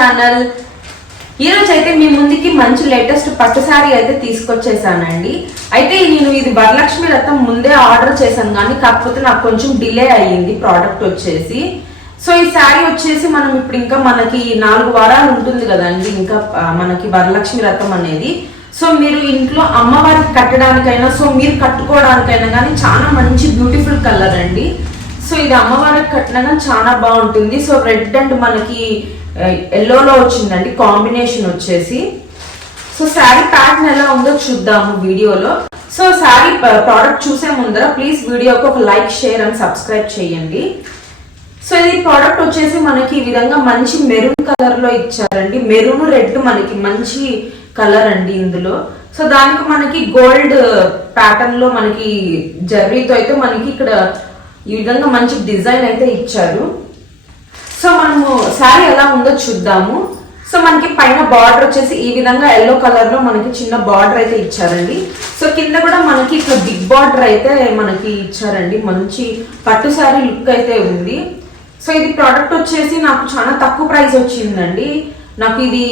Channel. ఈ రోజు అయితే మీ ముందుకి మంచి లేటెస్ట్ పట్టు శారీ అయితే తీసుకొచ్చేసానండి. అయితే నేను ఇది వరలక్ష్మి రథం ముందే ఆర్డర్ చేశాను కానీ కాకపోతే నాకు కొంచెం డిలే అయ్యింది ప్రోడక్ట్ వచ్చేసి. సో ఈ శారీ వచ్చేసి మనం ఇప్పుడు ఇంకా మనకి నాలుగు వారాలు ఉంటుంది కదండి ఇంకా మనకి వరలక్ష్మి రథం అనేది. సో మీరు ఇంట్లో అమ్మవారికి కట్టడానికైనా సో మీరు కట్టుకోవడానికైనా కానీ చాలా మంచి బ్యూటిఫుల్ కలర్ అండి. సో ఇది అమ్మవారికి కట్టినా కానీ చాలా బాగుంటుంది. సో రెడ్ అండ్ మనకి ఎల్లోలో వచ్చిందండి కాంబినేషన్ వచ్చేసి. సో శారీ ప్యాటర్న్ ఎలా ఉందో చూద్దాము వీడియోలో. సో శారీ ప్రోడక్ట్ చూసే ముందర ప్లీజ్ వీడియోకి ఒక లైక్ షేర్ అండ్ సబ్స్క్రైబ్ చేయండి. సో ఇది ప్రోడక్ట్ వచ్చేసి మనకి ఈ విధంగా మంచి మెరూన్ కలర్లో ఇచ్చారండి. మెరూన్ రెడ్ మనకి మంచి కలర్ అండి ఇందులో. సో దానికి మనకి గోల్డ్ ప్యాటర్న్లో మనకి జర్రీతో అయితే మనకి ఇక్కడ ఈ విధంగా మంచి డిజైన్ అయితే ఇచ్చారు. సో మనము శారీ ఎలా ఉందో చూద్దాము. సో మనకి పైన బార్డర్ వచ్చేసి ఈ విధంగా ఎల్లో కలర్లో మనకి చిన్న బార్డర్ అయితే ఇచ్చారండి. సో కింద కూడా మనకి ఇట్లా బిగ్ బార్డర్ అయితే మనకి ఇచ్చారండి. మంచి పట్టు శారీ లుక్ అయితే ఉంది. సో ఇది ప్రోడక్ట్ వచ్చేసి నాకు చాలా తక్కువ ప్రైస్ వచ్చిందండి. నాకు ఇది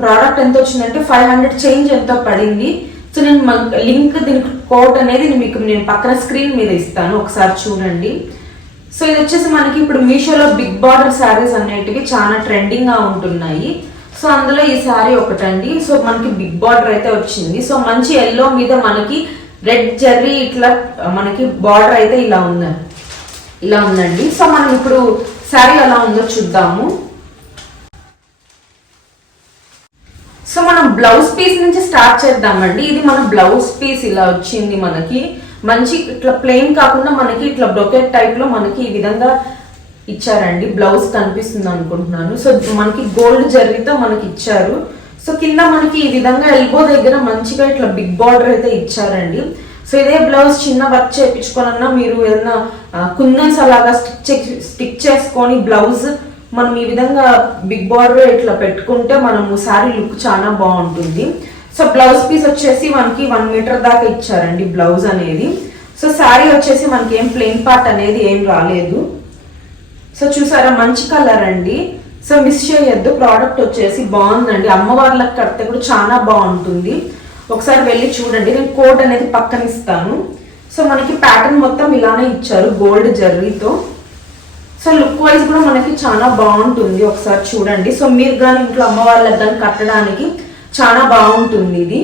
ప్రోడక్ట్ ఎంత వచ్చిందంటే ఫైవ్ హండ్రెడ్ చేంజ్ ఎంతో పడింది. సో నేను లింక్ దీనికి కోట్ అనేది మీకు నేను పక్కన స్క్రీన్ మీద ఇస్తాను. ఒకసారి చూడండి. సో ఇది వచ్చేసి మనకి ఇప్పుడు మీషోలో బిగ్ బార్డర్ శారీస్ అనేటివి చాలా ట్రెండింగ్గా ఉంటున్నాయి. సో అందులో ఈ శారీ ఒకటండి. సో మనకి బిగ్ బార్డర్ అయితే వచ్చింది. సో మంచి ఎల్లో మీద మనకి రెడ్ జర్రీ ఇట్లా మనకి బార్డర్ అయితే ఇలా ఉందండి ఇలా ఉందండి. సో మనం ఇప్పుడు శారీ ఎలా ఉందో చూద్దాము. సో మనం బ్లౌజ్ పీస్ నుంచి స్టార్ట్ చేద్దామండి. ఇది మన బ్లౌజ్ పీస్ ఇలా వచ్చింది మనకి. మంచి ఇట్లా ప్లెయిన్ కాకుండా మనకి ఇట్లా బ్రొకెట్ టైప్లో మనకి ఈ విధంగా ఇచ్చారండి. బ్లౌజ్ కనిపిస్తుంది అనుకుంటున్నాను. సో మనకి గోల్డ్ జర్రీతో మనకి ఇచ్చారు. సో కింద మనకి ఈ విధంగా ఎల్బో దగ్గర మంచిగా ఇట్లా బిగ్ బార్డర్ అయితే ఇచ్చారండి. సో ఇదే బ్లౌజ్ చిన్న వర్క్ చేయించుకోనన్నా మీరు ఏదైనా కుందన్స్ అలాగా స్టిక్ స్టిక్ చేసుకొని బ్లౌజ్ మనం ఈ విధంగా బిగ్ బార్డర్ ఇట్లా పెట్టుకుంటే మనము శారీ లుక్ చాలా బాగుంటుంది. సో బ్లౌజ్ పీస్ వచ్చేసి మనకి వన్ మీటర్ దాకా ఇచ్చారండి బ్లౌజ్ అనేది. సో శారీ వచ్చేసి మనకి ఏం ప్లెయిన్ పార్ట్ అనేది ఏం రాలేదు. సో చూసారా మంచి కలర్ అండి. సో మిస్ చేయొద్దు ప్రోడక్ట్ వచ్చేసి బాగుందండి. అమ్మవార్లకు కడితే కూడా చాలా బాగుంటుంది. ఒకసారి వెళ్ళి చూడండి నేను కోట్ అనేది పక్కన ఇస్తాను. సో మనకి ప్యాటర్న్ మొత్తం ఇలానే ఇచ్చారు గోల్డ్ జర్రీతో సో లుక్ వైజ్ కూడా మనకి చాలా బాగుంటుంది. ఒకసారి చూడండి. సో మీరు కానీ ఇంట్లో అమ్మవార్లకు కానీ కట్టడానికి చాలా బాగుంటుంది ఇది.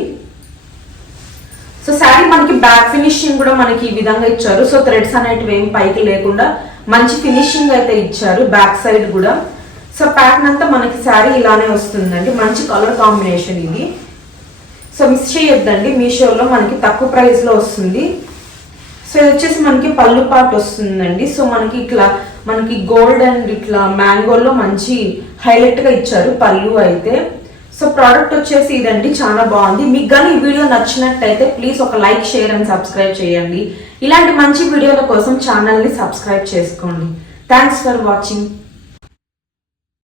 సో శారీ మనకి బ్యాక్ ఫినిషింగ్ కూడా మనకి ఈ విధంగా ఇచ్చారు. సో థ్రెడ్స్ అనేటివి ఏం పైకి లేకుండా మంచి ఫినిషింగ్ అయితే ఇచ్చారు బ్యాక్ సైడ్ కూడా. సో ప్యాటర్న్ అంతా మనకి శారీ ఇలానే వస్తుందండి. మంచి కలర్ కాంబినేషన్ ఇది. సో మిస్ చేయొద్దండి. మీషోలో మనకి తక్కువ ప్రైస్లో వస్తుంది. సో ఇది వచ్చేసి మనకి పళ్ళు పాట్ వస్తుందండి. సో మనకి ఇట్లా మనకి గోల్డ్ అండ్ ఇట్లా మ్యాంగోలో మంచి హైలైట్గా ఇచ్చారు పళ్ళు అయితే. సో ప్రోడక్ట్ వచ్చేసి ఇదండి చాలా బాగుంది. మీకు కానీ ఈ వీడియో నచ్చినట్టయితే ప్లీజ్ ఒక లైక్ షేర్ అండ్ సబ్స్క్రైబ్ చేయండి. ఇలాంటి మంచి వీడియోల కోసం ఛానల్ని సబ్స్క్రైబ్ చేసుకోండి. Thanks for watching